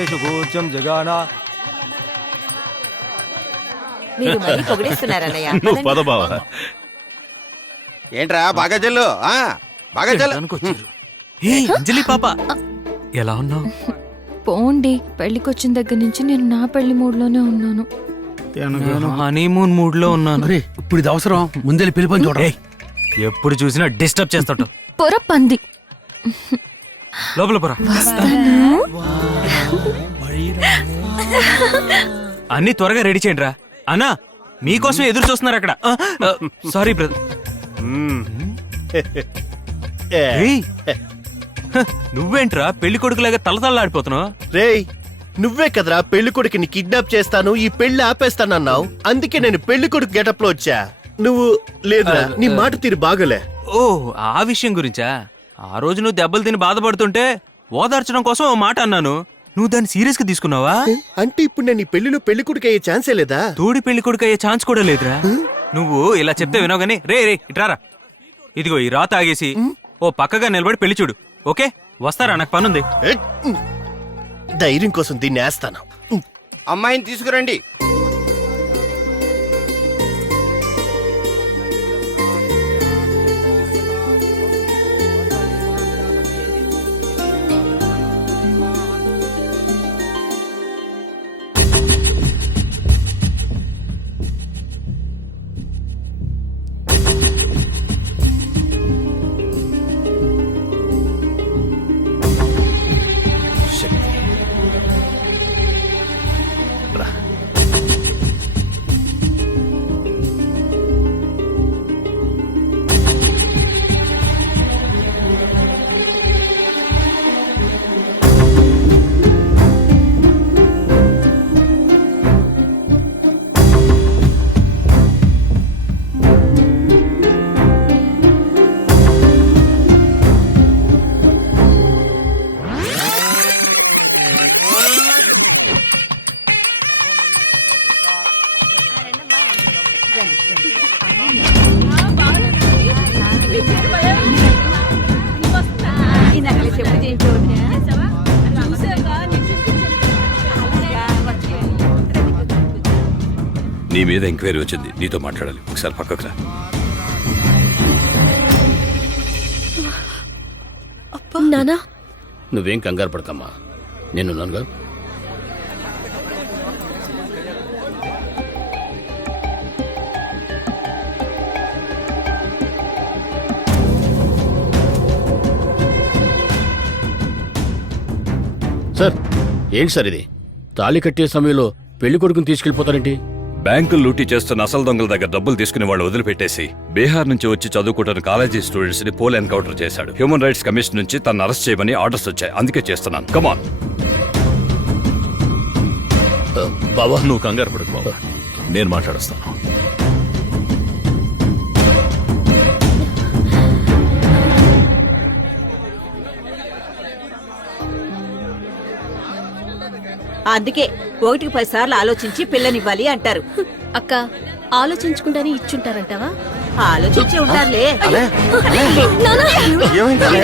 వర్షేషు పూజ్యం జగానా. మీరు మరీ పొగిడేస్తున్నారన్నయ్య. నువ్వు పద బావ. ఏంట్రా బాగా చెల్లు బాగా చెల్లు. అంజలి పాప ఎలా ఉన్నావు? పోండి, పెళ్లికొచ్చిన దగ్గర నుంచి నేను నా పెళ్లి మూడ్లోనే ఉన్నాను. హనీమూన్ మూడ్ లో ఉన్నాను. ఇప్పుడు ఇది అవసరం, ముందే పిలిపని చూడ. ఎప్పుడు చూసినా డిస్టర్బ్ చేస్తాడు. పొర పంది. లోపల పొర. అన్ని త్వరగా రెడీ చేయండి రా. అన్నా మీకోసం ఎదురు చూస్తున్నారు అక్కడ. Sorry brother. నువ్వేంట్రా పెళ్లి కొడుకులాగా తలతల్లాడిపోతున్నావు? రేయ్, నువ్వే కదరా పెళ్లి కొడుకుని కిడ్నాప్ చేస్తాను, ఈ పెళ్లి ఆపేస్తానన్నావు. అందుకే నేను పెళ్లి కొడుకు గెటప్ లో వచ్చా. నువ్వు లేదురా, నీ మాట తీరు బాగోలే. ఓ ఆ విషయం గురించా? ఆ రోజు నువ్వు దెబ్బలు తిని బాధపడుతుంటే ఓదార్చడం కోసం ఓ మాట అన్నాను. నువ్వు దాన్ని సీరియస్ గా తీసుకున్నావా? అంటే ఇప్పుడు నేను ఈ పెళ్లిలో పెళ్లి కొడుకు అయ్యే ఛాన్సే లేదా? తోడి పెళ్లి కొడుకు అయ్యే ఛాన్స్ కూడా లేదురా. నువ్వు ఇలా చెప్తే వినావు గానీ రే ఇట్రారా. ఇదిగో ఈ రాత ఆగేసి ఓ పక్కగా నిలబడి పెళ్లి చూడు. ఓకే వస్తారా, నాకు పనుంది. ధైర్యం కోసం దీన్ని వేస్తాను. అమ్మాయిని తీసుకురండి. నీ మీద ఎంక్వైరీ వచ్చింది, నీతో మాట్లాడాలి. ఒకసారి పక్కకు రా. నానా, నువ్వేం కంగారు పడకమ్మా, నేనున్నానుగా. సార్ ఏంటి సార్ ఇది? తాళి కట్టే సమయంలో పెళ్లి కొడుకుని తీసుకెళ్లిపోతారేంటి? బ్యాంకులు లూటీ చేస్తున్న అసలు దొంగల దగ్గర డబ్బులు తీసుకునే వాళ్ళు వదిలిపెట్టేసి బీహార్ నుంచి వచ్చి చదువుకుంటున్న కాలేజీ స్టూడెంట్స్ ని పోల్ ఎన్కౌంటర్ చేశాడు. హ్యూమన్ రైట్స్ కమిషన్ నుంచి తను అరెస్ట్ చేయమని ఆర్డర్స్ వచ్చాయి, అందుకే చేస్తున్నాను. కమాన్. బావా నువ్వు కంగారు పడకు బాబా, నేను మాట్లాడుస్తాను. అందుకే 1కి 10 సార్లు ఆలోచించి పిల్లనివ్వాలి అంటారు. అక్క ఆలోచించుకుంటానే ఇచ్చుంటారంటావా? ఆలోచించి ఉంటారులే. ఏమైంది?